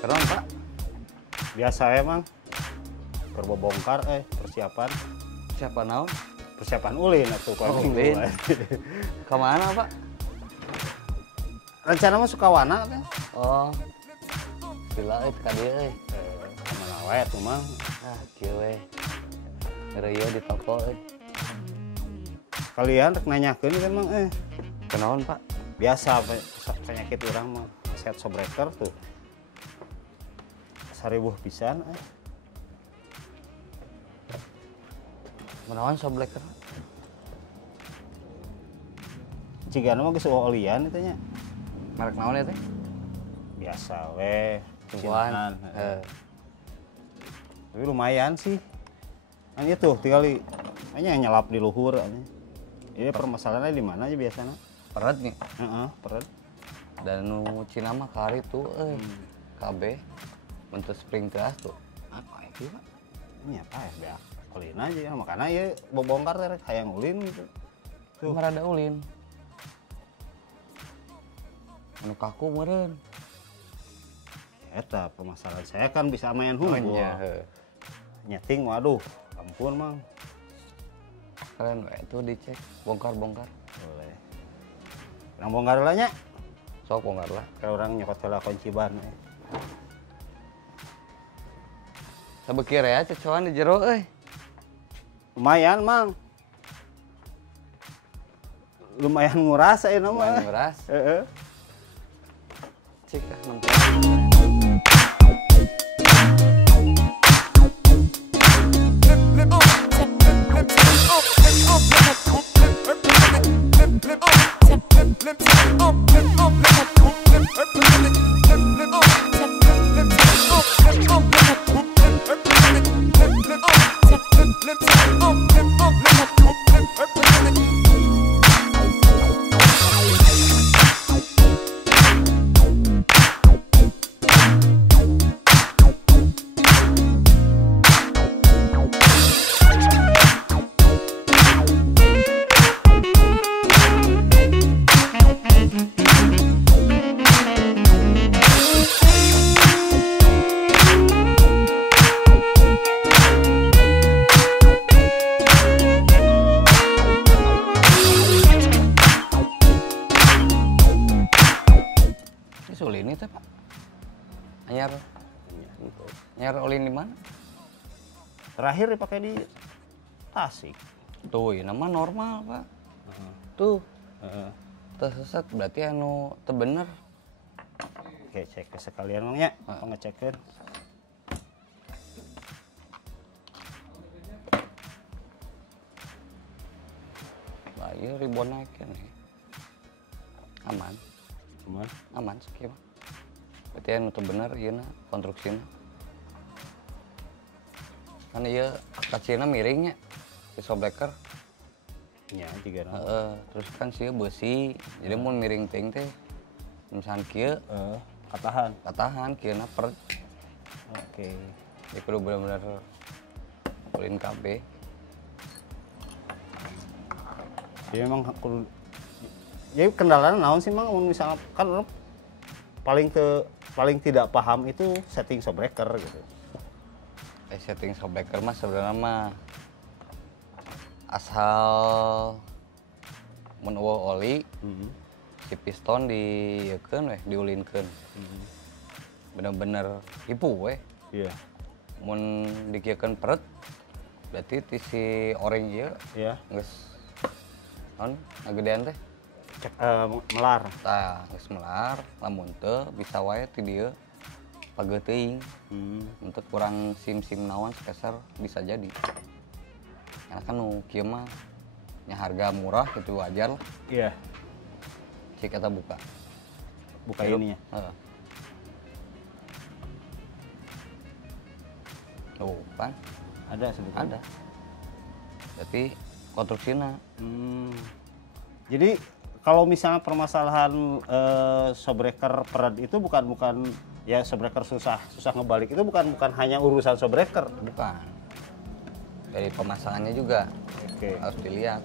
Keren Pak. Biasa emang bongkar persiapan. Siapa naon? Persiapan ulin atau ulin. Kemana Pak? Rencana mah Sukawana teh. Oh. Sila ka dieu Kemana wae tuh mang. Ah, kieu we. Reuyeun di toko Kalian rek nanyakeun kan mang Kenaon Pak? Biasa penyakit urang mah set sobreker tuh. 1000 pisan Menawan sobleker. Cigana mah geus olian itu nya. Merek naon eta? Biasa we, Cuan. Tapi lumayan sih. Hanya tuh tinggal nyelap di luhur anya. Ini permasalahannya di mana aja biasanya? Peret nih. Heeh, peret. Dan nu Cina mah kari tuh KB untuk spring gas tuh. Apa itu Pak? Ini apa ya? Beak ulin aja ya. Makanya ya bongkar teh hayang ulin gitu. Tuh marada ulin. Anu kaku meureun. Eta permasalahan saya kan bisa main hunggul. Nyeting waduh, ampun mang. Keren we tuh dicek bongkar-bongkar. Boleh. Nang bongkar lah nya. Sok bongkar lah. Kalau orang nyokot heula kunci ban. Sabekir ya cecoan di jero euy. Lumayan mang. Lumayan nguras ayeuna mah. Lumayan nguras. Heeh. Cik ah mantap. Ulin itu Pak. Anyar ulin di mana? Terakhir dipakai di Tasik. Tuh, ini nama normal Pak. Tuh. Tersesat berarti anu teu bener. Oke, cek ke sekalian mang nya. Pengecekeun. Lah ieu ribuan naik nih. Aman. Cuman Aman sekieu mah. Berarti anu teu bener ieu konstruksina. Kan ieu kacina miringnya. Si sobleker. nya juga Terus kan sih besi. Jadi mun miring teuing teh misalkan kieu katahan kieu na per. Oke. Jadi kudu bener-bener ulin KB. Jadi memang kudu. Jadi kendalanya naon sih mang misalnya kan orang paling tidak paham itu setting sobreker gitu. Setting sobleker mah sebenarnya mah asal mun oli si piston diekeun weh diulinkeun. Bener-bener hipu weh. Iya. Mun dikiekeun peret berarti ti si oring ieu geus naon ngagedean teh melar. Tah geus melar, lamun teu bisa wae ti dieu pageuh teuing. Untuk kurang sim-sim naon speser bisa jadi. Karena kan nu kieu mah nya harga murah itu wajar lah. Iya. Cik eta buka ininya. Tuh kan Ada sebetulnya. ada. Berarti konstruksina. Jadi kalau misalnya permasalahan sobreker peret itu bukan ya shockbreaker susah ngebalik itu bukan hanya urusan shockbreaker. Bukan. Dari pemasangannya juga Oke. harus dilihat.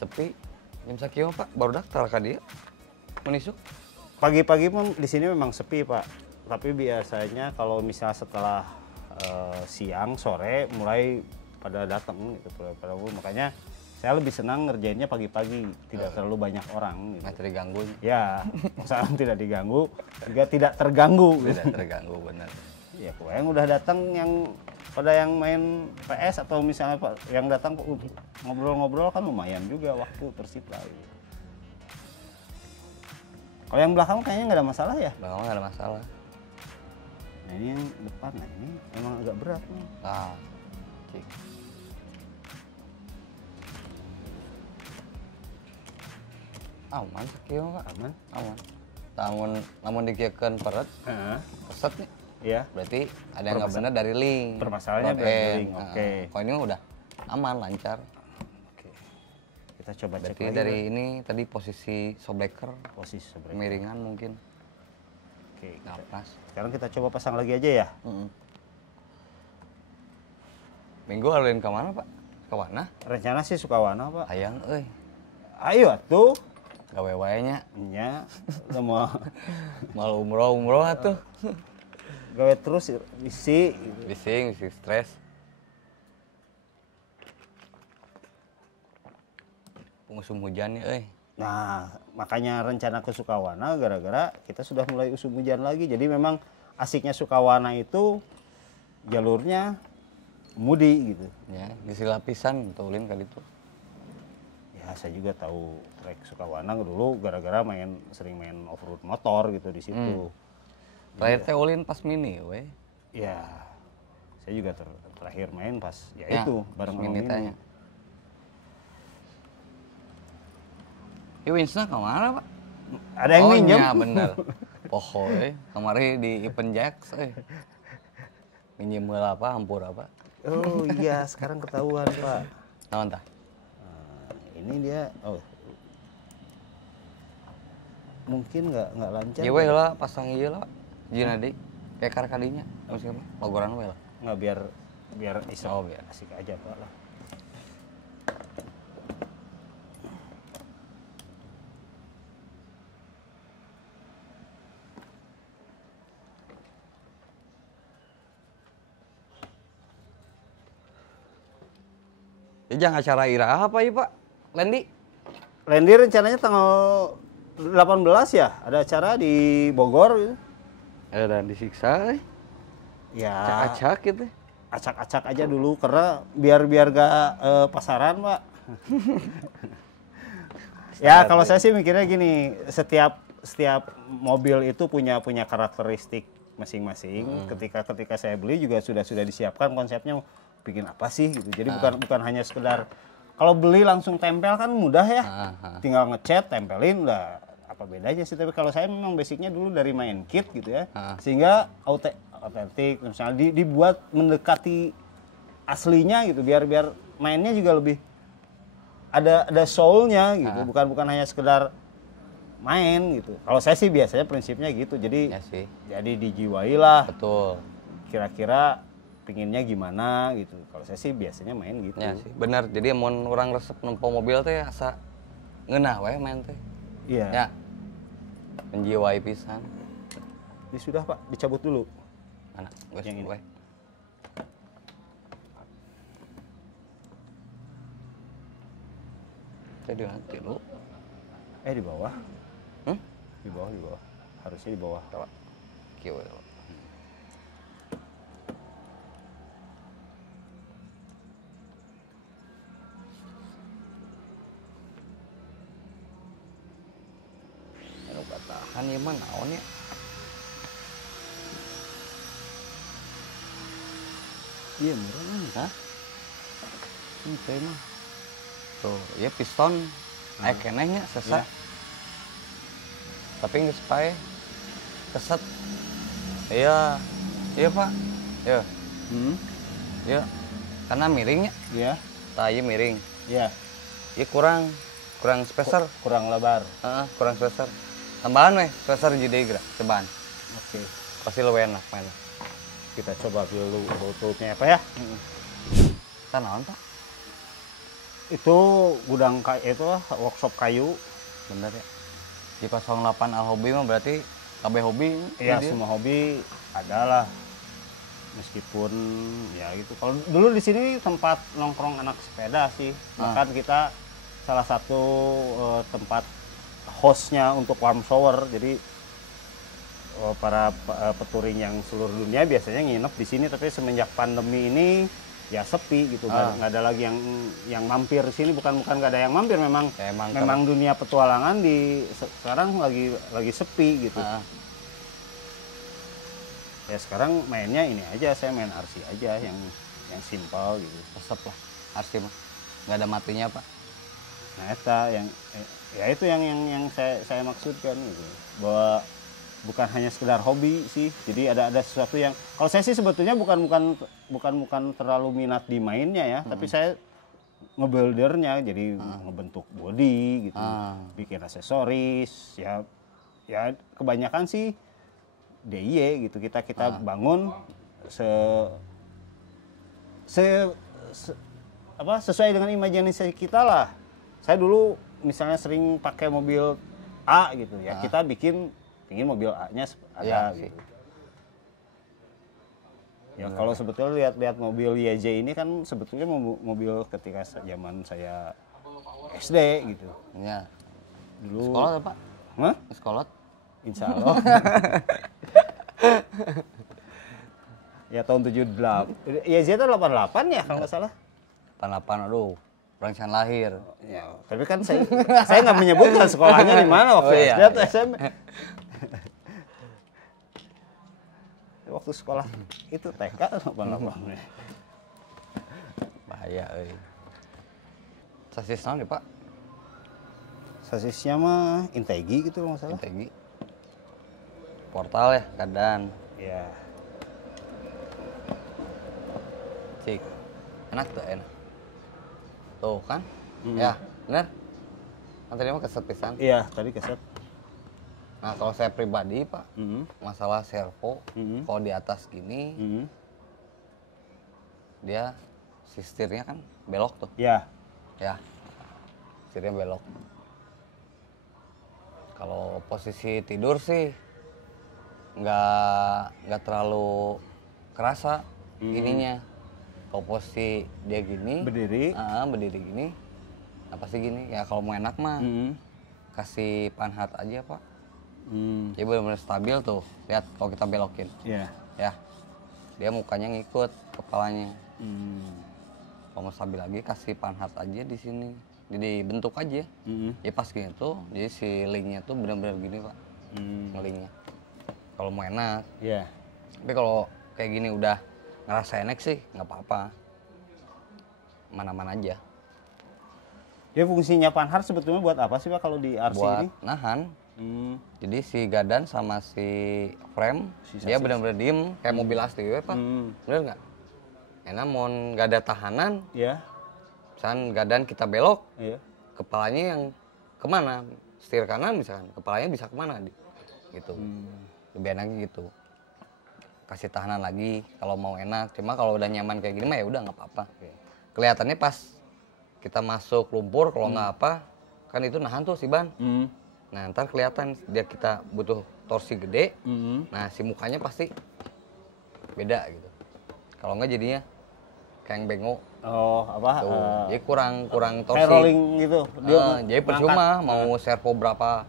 Sepi. Jam sakieu Pak, baru daftar ka dia. Menisuk. Pagi-pagi pun di sini memang sepi Pak, tapi biasanya kalau misalnya setelah siang sore mulai pada datang gitu, makanya saya lebih senang ngerjainnya pagi-pagi, tidak terlalu banyak orang gitu. Nggak terganggu. Ya, masalah tidak diganggu, juga tidak terganggu. Tidak terganggu benar. Ya, yang udah datang yang pada yang main PS atau misalnya Pak yang datang ngobrol-ngobrol kan lumayan juga waktu tersita. Gitu. Kalau yang belakang kayaknya nggak ada masalah ya? Belakang nggak ada masalah. Nah ini yang depan, nah ini emang agak berat nih. Ah, cik. Aman sakieu Pak. Aman? Aman. Namun dikiekeun peret, peset nih. Iya. Berarti ada yang nggak benar dari link. Permasalahannya Dot dari N. link, oke. Kalau ini mah udah aman, lancar. Oke. Kita coba cek Berarti lagi. dari ini tadi posisi shockbreaker, posisi sebenarnya. kemiringan mungkin Oke. nggak pas. Sekarang kita coba pasang lagi aja ya. Minggu aluin ke mana Pak? Ke mana? Rencana sih Sukawana Pak. Hayang, Ayo atuh. gawe wae nya. Nya, udah mau Mal umroh atuh. gawe terus isi. Gitu. Bising stres. Musim hujan ya, Nah, makanya rencana ke Sukawana gara-gara kita sudah mulai musim hujan lagi. Jadi memang asiknya Sukawana itu jalurnya mudi gitu. Ya, ngisi lapisan tulin kali itu. Ya, saya juga tahu trek Sukawana dulu gara-gara sering main off-road motor gitu di situ. Terakhir teh ulin pas mini we. Ya, saya juga terakhir main pas ya, Ya, itu bareng pas sama mini Mini. tanya. Winsna kemana Pak? Ada yang minjem. Nya bener. Poho kamari di Event Jacks minjem heula apa, hampur apa? Oh iya, sekarang ketahuan Pak. Naon tah? Ini dia, mungkin nggak lancar. Ieu we heula pasang ieu lah. Jina deui. Pekar kadinya. Terus apa? Logoran we lah. Nggak biar iseng. Oh, biar. Asik aja Pak lah. Jang acara iraha apa ya Pak? Lendi? Lendi rencananya tanggal 18 ya, ada acara di Bogor gitu. Dan disiksa Ya, acak-acak gitu. acak-acak aja dulu karena biar gak pasaran Pak. Ya kalau saya sih mikirnya gini, setiap mobil itu punya karakteristik masing-masing. Ketika saya beli juga sudah disiapkan konsepnya bikin apa sih gitu. Jadi bukan hanya sekedar kalau beli langsung tempel kan mudah ya. Tinggal ngecat, tempelin udah apa bedanya sih. Tapi kalau saya memang basicnya dulu dari main kit gitu ya. Sehingga autentik misalnya dibuat mendekati aslinya gitu biar mainnya juga lebih ada soulnya gitu. Bukan hanya sekedar main gitu. Kalau saya sih biasanya prinsipnya gitu. Jadi Ya sih. jadi dijiwai lah. Betul. Kira-kira pinginnya gimana gitu. Kalau saya sih biasanya main gitu. Ya sih, benar. Jadi mun orang resep nempo mobil teh asa ngeunah wae main teh. Iya. Ya. Menjiwai pisan. Ini sudah Pak, dicabut dulu. Mana? Geus Yang ini. wae. Jadi nanti lu. Di bawah. Hmm? Di bawah. Harusnya di bawah. Pak. Kieu. Anu batahan ieu mah naon ya? Iya, murah nih. Hah? Itu mah. Tuh, ya piston aya kenehnya sesak. Tapi geus pae keset. Iya. Iya, Pak. Ya. Hmm. Ya. Karena miringnya. Iya. Tah ieu miring. Iya. Ya kurang spacer. Kurang lebar. Kurang spacer. Tambahan weh, spacer jadi gerak cobaan. Oke. Pasti lebih enak main. Kita coba dulu Bluetooth-nya apa ya? Kita naon Pak? Itu gudang kayu itu workshop kayu. Bener ya. Di 08 Al Hobi mah berarti KB hobi. Iya, semua hobi adalah. Meskipun ya gitu. Kalau dulu di sini tempat nongkrong anak sepeda sih. Bahkan kita salah satu tempat hostnya untuk warm shower. Jadi para peturing yang seluruh dunia biasanya nginep di sini. Tapi semenjak pandemi ini ya sepi gitu. Nggak ada lagi yang mampir di sini. Bukan nggak ada yang mampir, memang Ya, memang dunia petualangan sekarang lagi sepi gitu. Ya sekarang mainnya ini aja, saya main RC aja yang simpel gitu. Resep lah. RC mah. Nggak ada matinya Pak. Nah, itu yang saya maksudkan gitu. Bahwa bukan hanya sekedar hobi sih. Jadi ada sesuatu yang, kalau saya sih sebetulnya bukan terlalu minat di mainnya ya, tapi saya ngebuildernya, jadi ngebentuk body gitu, bikin aksesoris, ya kebanyakan sih DIY gitu, kita bangun sesuai dengan imajinasi kita lah. Saya dulu misalnya sering pakai mobil A gitu ya, kita pingin mobil A-nya ada gitu. Ya kalau sebetulnya lihat mobil YJ ini kan sebetulnya mobil ketika zaman saya SD gitu. Ya. Dulu Sekolah Pak? Hah? Sekolah? Insya Allah. Ya tahun 78. YJ itu 88 ya kalau nggak salah. 88, aduh. Rangkaian lahir. Ya, tapi kan saya nggak menyebutkan sekolahnya di mana waktu SD atau SMP. Waktu sekolah itu TK apa? Bahaya sasis naon nih Pak? Sasisnya mah Integi gitu kalau nggak salah. Integi. Portal ya, Gadan. Ya. Cik. Enak tuh, enak. Tuh kan? Ya, bener? Kan tadi mah keset pisan. Iya, tadi keset. Nah, kalau saya pribadi, Pak, masalah servo, kalau di atas gini, dia si setirnya kan belok tuh. Iya. Ya, setirnya belok. Kalau posisi tidur sih nggak terlalu kerasa ininya. Kalau posisi dia gini, berdiri gini, nah pasti gini. Ya kalau mau enak mah kasih panhat aja Pak. Jadi benar-benar stabil tuh. Lihat kalau kita belokin. Iya. Ya, dia mukanya ngikut kepalanya. Kalau mau stabil lagi kasih panhat aja di sini. Jadi bentuk aja. Ya pas gini tuh, jadi si linknya tuh benar-benar gini Pak. Ngelingnya. Kalau mau enak. Iya. Tapi kalau kayak gini udah ngerasa enak sih nggak apa-apa. Mana-mana aja. Dia fungsinya panhard sebetulnya buat apa sih Pak kalau di RC buat ini? Nahan. Jadi si gadan sama si frame dia benar-benar diem kayak mobil asli ya Pak. Bener nggak? Enak mau nggak ada tahanan. Iya. Misalkan gadan kita belok, Iya. kepalanya yang kemana? Setir kanan misalkan, kepalanya bisa kemana? Gitu. Lebih enaknya gitu. Kasih tahanan lagi kalau mau enak. Cuma kalau udah nyaman kayak gini mah ya udah nggak apa-apa. Kelihatannya pas kita masuk lumpur kalau nggak apa, kan itu nahan tuh si ban. Nah ntar kelihatan dia kita butuh torsi gede. Nah si mukanya pasti beda gitu. Kalau nggak jadinya kayak yang bengok. Oh apa? Jadi kurang torsi. Kayak rolling gitu. Jadi percuma mau servo berapa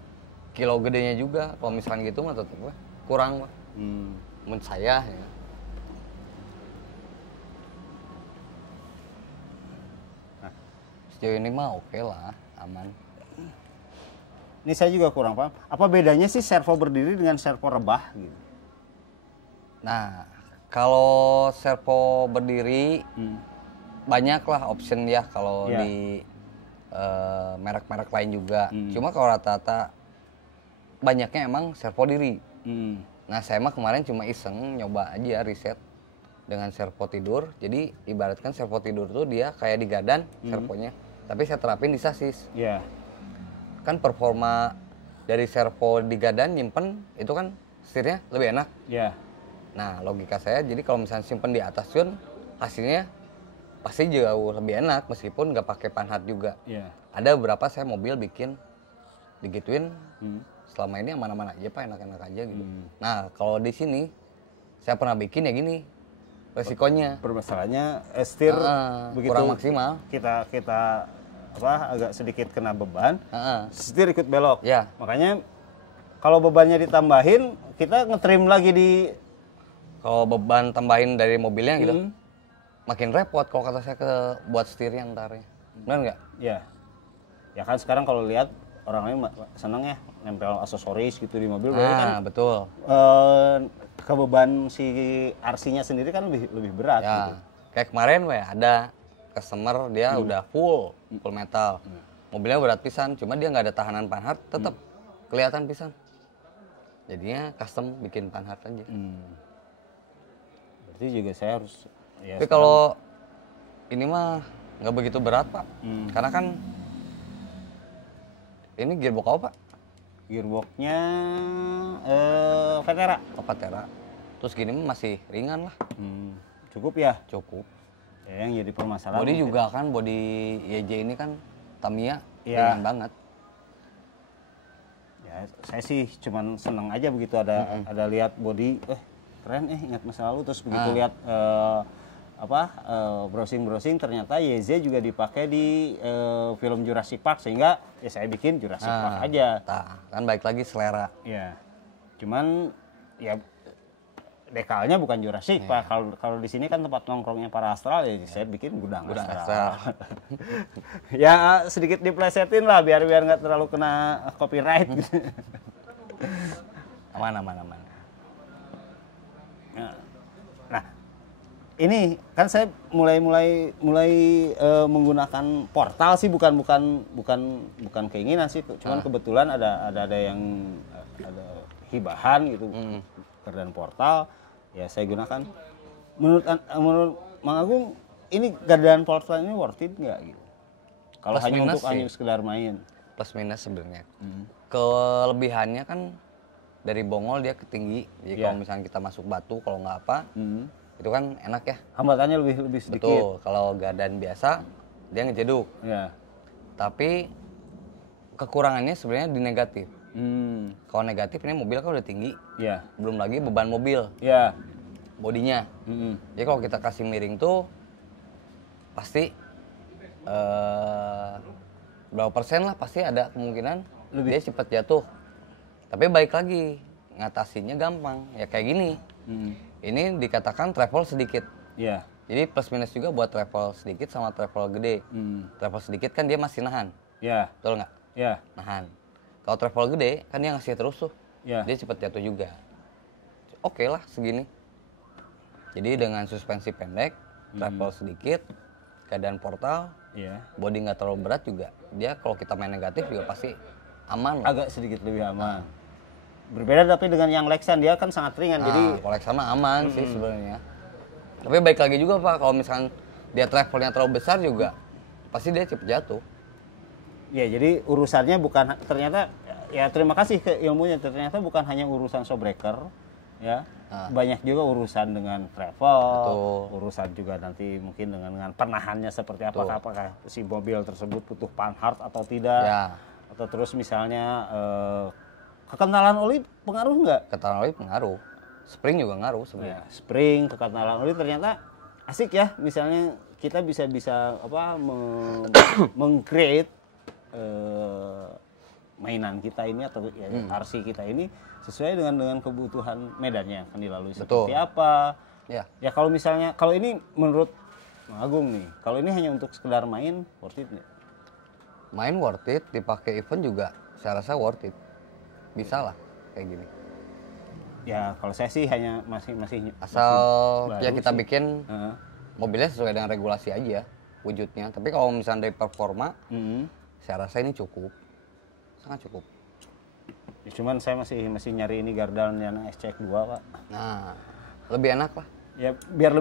kilo gedenya juga. Kalau misalkan gitu mah tetep kurang Pak. Menurut saya ya. Sejauh ini mah oke lah, aman. Ini saya juga kurang paham. Apa bedanya sih servo berdiri dengan servo rebah gitu? Nah, kalau servo berdiri banyak lah option ya kalau di merek-merek lain juga. Cuma kalau rata-rata banyaknya emang servo diri. Nah, saya mah kemarin cuma iseng nyoba aja riset dengan servo tidur. Jadi ibaratkan servo tidur tuh dia kayak di gadan servonya. tapi saya terapin di sasis. Iya. Kan performa dari servo di gadan nyimpen itu kan setirnya lebih enak. Iya. Nah, logika saya jadi kalau misalnya simpen di atas Yun, hasilnya pasti jauh lebih enak meskipun nggak pakai panhard juga. Iya. Ada beberapa saya mobil bikin digituin, selama ini aman-aman aja Pak, enak-enak aja gitu. Nah, kalau di sini saya pernah bikin ya gini, resikonya Permasalahannya setir begitu kurang maksimal. Kita agak sedikit kena beban, Heeh. setir ikut belok. Ya. Makanya kalau bebannya ditambahin, kita ngetrim lagi di Kalau beban tambahin dari mobilnya gitu, makin repot kalau kata saya buat setirnya ntar ya. Benar nggak? ya. Ya kan sekarang kalau lihat orang lain seneng ya nempel aksesoris gitu di mobil, berarti kan Betul. kebeban si RC-nya sendiri kan lebih berat Ya, gitu. kayak kemarin ada customer dia udah full metal. Mobilnya berat pisan, cuma dia nggak ada tahanan panhard, tetap kelihatan pisan. Jadinya custom bikin panhard aja. Berarti juga saya harus ya Tapi kalau ini mah nggak begitu berat Pak, karena kan ini gearbox apa Pak? gearbox-nya Vetera. Opatera. Terus gini mah masih ringan lah, Cukup ya. cukup. Ya, yang jadi permasalahan Body mungkin- juga kan, body YJ ini kan Tamiya Iya. ringan banget. Ya, saya sih cuman seneng aja begitu ada lihat body, keren ingat masa lalu, terus begitu lihat browsing ternyata YZ juga dipakai di film Jurassic Park, sehingga ya saya bikin Jurassic Park aja. Kan baik lagi selera. Ya, cuman ya dekalnya bukan Jurassic Park. Kalau di sini kan tempat nongkrongnya para astral, ya saya bikin gudang astral. Astral. Ya sedikit diplesetin lah biar nggak terlalu kena copyright. Aman. Nah, ini kan saya mulai menggunakan portal sih, bukan keinginan sih, cuman kebetulan ada yang ada hibahan gitu, gardan portal, ya saya gunakan. Menurut Mang Agung, ini gardan portal ini worth it nggak gitu? Kalau Plus hanya minus untuk hanya sekedar main. Plus minus sebenarnya. Kelebihannya kan dari Bongol dia ketinggi. Jadi kalau misalnya kita masuk Batu, kalau nggak apa, itu kan enak ya. Hambatannya lebih sedikit. Betul. Kalau gadan biasa dia ngejeduk. Ya. Tapi kekurangannya sebenarnya di negatif. Hmm. Kalau negatif ini mobil kan udah tinggi. Ya. Belum lagi beban mobil, Ya. bodinya. Jadi kalau kita kasih miring tuh pasti berapa persen lah pasti ada kemungkinan dia cepat jatuh. Tapi baik lagi ngatasinnya gampang. Ya kayak gini. Ini dikatakan travel sedikit. Ya. Jadi plus minus juga buat travel sedikit sama travel gede. Travel sedikit kan dia masih nahan. Ya. Betul nggak? Ya. Nahan. Kalau travel gede kan dia ngasih terus tuh. Ya. Dia cepat jatuh juga. Oke lah segini. Jadi dengan suspensi pendek, travel sedikit, keadaan portal, Ya. body nggak terlalu berat juga. Dia kalau kita main negatif juga pasti aman lah. Agak sedikit lebih aman. Berbeda tapi dengan yang Lexan, dia kan sangat ringan. Jadi Kalau Lexan mah aman sih sebenarnya. Tapi baik lagi juga Pak, kalau misalkan dia travelnya terlalu besar juga, pasti dia cepat jatuh. ya, jadi urusannya bukan ternyata, ya terima kasih ke ilmunya, ternyata bukan hanya urusan showbreaker, ya. Banyak juga urusan dengan travel, urusan juga nanti mungkin dengan penahannya seperti apakah si mobil tersebut butuh panhard atau tidak. Ya. Atau terus misalnya kekentalan oli pengaruh nggak? Ketahanan oli pengaruh. Spring juga ngaruh sebenarnya. Ya, spring, kekentalan oli ternyata asik ya. Misalnya kita bisa meng-create mainan kita ini atau RC kita ini sesuai dengan kebutuhan medannya akan dilalui seperti apa. Ya kalau misalnya, kalau ini menurut Mang Agung nih, kalau ini hanya untuk sekedar main, worth it nggak? Main worth it, dipakai event juga saya rasa worth it. Bisa lah kayak gini. Ya kalau saya sih hanya masih Asal baru ya kita sih. bikin mobilnya sesuai dengan regulasi aja wujudnya. Tapi kalau misalnya dari performa, saya rasa ini cukup, sangat cukup. Ya, cuman saya masih nyari ini Gardal yang SCX 2 Pak. Nah, lebih enak lah. Ya biar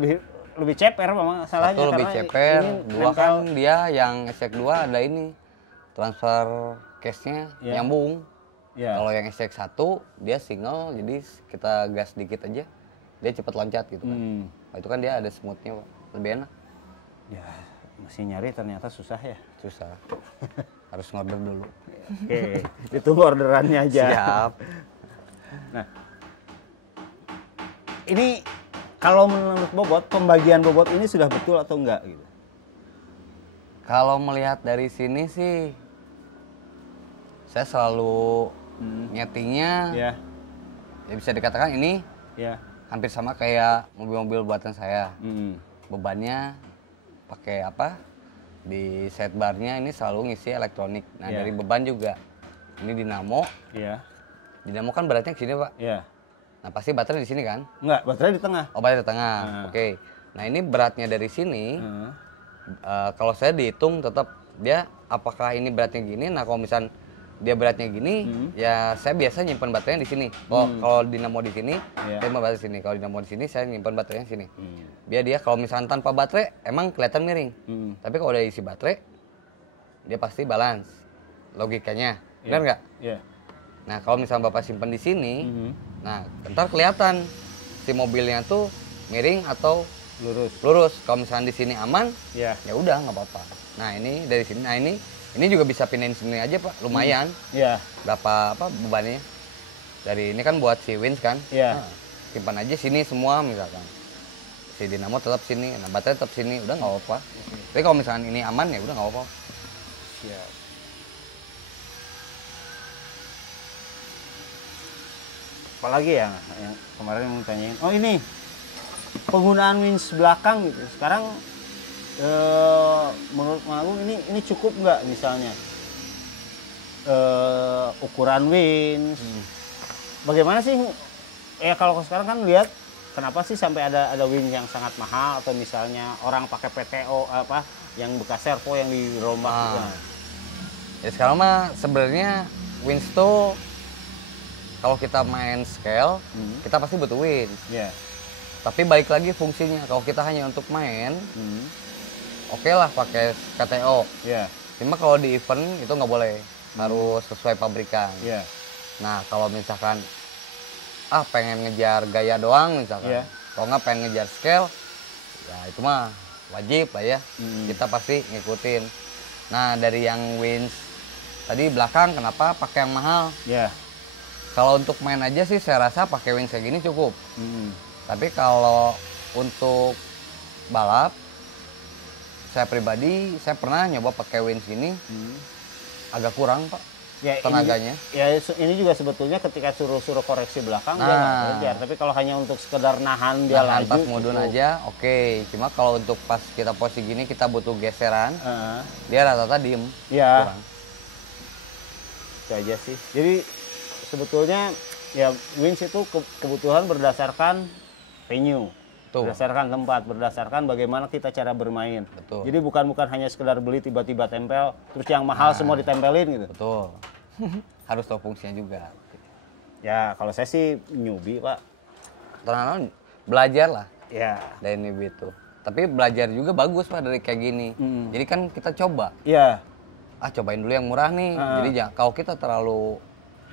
lebih ceper memang masalahnya. Satu lebih karena ceper, ini dua nempel. kan dia yang SX2 ada ini transfer cashnya Iya. nyambung. Ya. Kalau yang SX1 dia single, jadi kita gas dikit aja dia cepat loncat gitu kan. Nah, itu kan dia ada smoothnya Pak. Lebih enak. Ya, masih nyari ternyata susah ya. Susah. Harus ngorder dulu. Oke, ditunggu orderannya aja. Siap. Nah, ini kalau menurut Bobot, pembagian Bobot ini sudah betul atau enggak gitu? Kalau melihat dari sini sih saya selalu nyetingnya Ya, ya bisa dikatakan ini ya. hampir sama kayak mobil-mobil buatan saya. Hmm. Bebannya pakai apa? Di sidebarnya ini selalu ngisi elektronik. Nah, Iya. dari beban juga. Ini dinamo. Ya, Dinamo kan beratnya ke sini, Pak. ya. Nah, pasti baterai di sini kan? Enggak, baterai di tengah. Oh, baterai di tengah. Oke. Nah, ini beratnya dari sini. Kalau saya dihitung tetap dia apakah ini beratnya gini. Nah, kalau misal dia beratnya gini, ya saya biasa nyimpan baterainya di sini. Kalau dinamo di sini, Iya. saya nyimpan baterai di sini. Kalau dinamo di sini, saya nyimpan baterainya di sini. Biar dia kalau misalkan tanpa baterai, emang kelihatan miring. Tapi kalau udah isi baterai, dia pasti balance. Logikanya, benar nggak? Iya. Nah, kalau misalnya Bapak simpan di sini, nah, ntar kelihatan si mobilnya tuh miring atau Lurus. lurus. Kalau misalnya di sini aman, Ya. ya udah nggak apa-apa. Nah, ini dari sini. Nah, ini juga bisa pindahin sini aja, Pak. Lumayan. Ya. Berapa apa bebannya? Dari ini kan buat si winch kan? Iya. Nah, simpan aja sini semua misalkan. Si dinamo tetap sini, nah baterai tetap sini, udah nggak apa-apa. Tapi kalau misalkan ini aman ya udah nggak apa-apa. Siap. Apalagi ya yang kemarin mau tanyain. Oh, ini penggunaan winch belakang gitu. Sekarang menurut Mang Agung ini cukup nggak misalnya ukuran winch? Bagaimana sih? Ya kalau sekarang kan lihat kenapa sih sampai ada winch yang sangat mahal atau misalnya orang pakai PTO apa yang bekas servo yang dirombak gitu. Ya sekarang mah sebenarnya winch tuh kalau kita main scale, kita pasti butuh winch. Ya. Tapi balik lagi fungsinya, kalau kita hanya untuk main, oke lah pakai KTO. Ya. Cuma kalau di event itu nggak boleh, harus sesuai pabrikan. Ya. Nah kalau misalkan pengen ngejar gaya doang misalkan, Iya. kalau nggak pengen ngejar scale, ya itu mah wajib lah ya. Kita pasti ngikutin. Nah dari yang winch tadi belakang, kenapa pakai yang mahal? Ya. Kalau untuk main aja sih saya rasa pakai winch kayak gini cukup. Tapi kalau untuk balap, saya pribadi saya pernah nyoba pakai winch ini, agak kurang Pak Ya, tenaganya. Ini juga sebetulnya ketika suruh koreksi belakang dia Nah. nggak kejar. Tapi kalau hanya untuk sekedar nahan dia Nah, laju. pas mudun cukup. aja, oke. Cuma kalau untuk pas kita posisi gini kita butuh geseran, Heeh. dia rata-rata diem. Ya. Kurang. Itu aja sih. Jadi sebetulnya ya winch itu kebutuhan berdasarkan venue. Tuh. Berdasarkan tempat, berdasarkan bagaimana kita cara bermain. Betul. Jadi bukan hanya sekedar beli tiba-tiba tempel, terus yang mahal semua ditempelin gitu. Betul. Harus tahu fungsinya juga. Ya kalau saya sih newbie Pak. Terus belajar lah Ya. dari newbie itu. Tapi belajar juga bagus Pak dari kayak gini. Jadi kan kita coba. Iya. Cobain dulu yang murah nih. Jadi kalau kita terlalu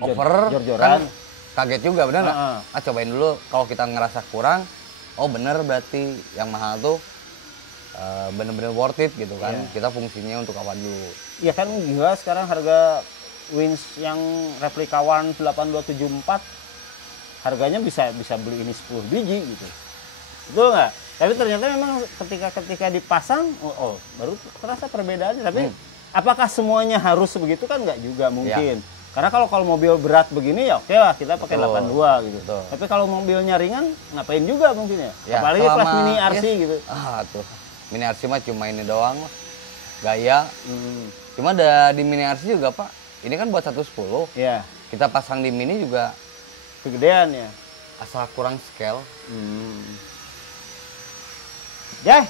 over, Jor-joran. kan kaget juga, bener nggak? Heeh. Cobain dulu. Kalau kita ngerasa kurang, oh bener berarti yang mahal tuh bener-bener worth it gitu kan. Kita fungsinya untuk apa dulu. Ya kan gila sekarang harga winch yang replika One 8274 harganya bisa beli ini 10 biji gitu. Betul nggak? Tapi ternyata memang ketika dipasang, baru terasa perbedaannya. Tapi apakah semuanya harus begitu kan nggak juga mungkin. Karena kalau mobil berat begini ya oke lah kita pakai 82 gitu. Betul. Tapi kalau mobilnya ringan ngapain juga mungkin ya. Ya, Apalagi kelas selama- mini RC yes. gitu. Tuh. Mini RC mah cuma ini doang lah. Gaya. Cuma di mini RC juga Pak. Ini kan buat 110. Ya, Kita pasang di mini juga kegedean ya. asal kurang scale. Ya,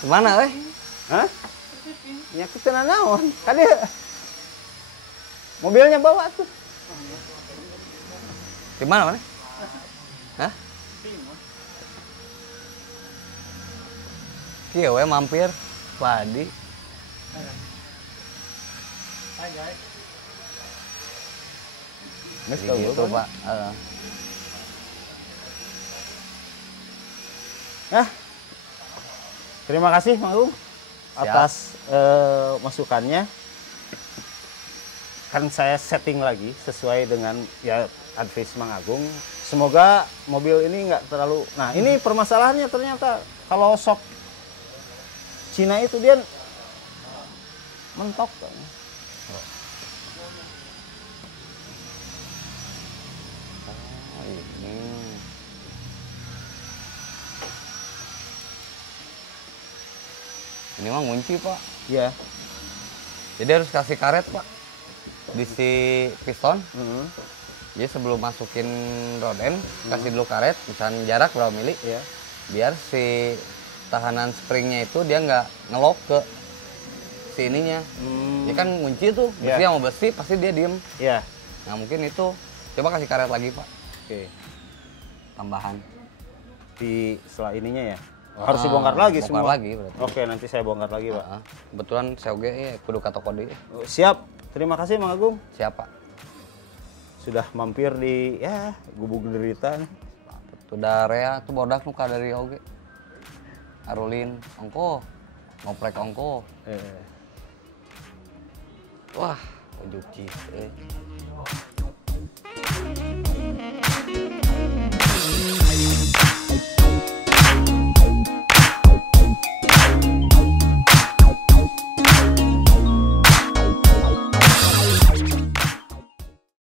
Gimana hah? Ya kita naon. Tadi mobilnya bawa tuh. Gimana mana? Hah? Kieu we mampir Padi. Geus Jadi gitu, Pak. Nah, terima kasih Mang Agung atas masukannya. Kan saya setting lagi sesuai dengan ya advice Mang Agung. Semoga mobil ini nggak terlalu. Nah, ini permasalahannya ternyata kalau sok Cina itu dia mentok. Oh, ini. Ini mah ngunci, Pak. Iya. Jadi harus kasih karet, Pak. Di si piston. Jadi sebelum masukin roden, kasih dulu karet, misalnya jarak berapa mili, Iya. biar si tahanan springnya itu dia nggak ngelok ke si ininya. Dia kan ngunci tuh, Iya. besi sama besi pasti dia diem. Iya. Nah mungkin itu, coba kasih karet lagi Pak, Oke. tambahan. Di setelah ininya ya. Harus dibongkar lagi Bongkar semua. lagi berarti. Oke, nanti saya bongkar lagi, Pak. Kebetulan saya oge ya, kudu ka toko deui. Siap. Terima kasih Mang Agung Siapa? sudah mampir di ya Gubuk Derita. Sudah rea tuh bodak nu dari oge. Arulin ongko, ngoprek ongko. Wah, ujuk cih.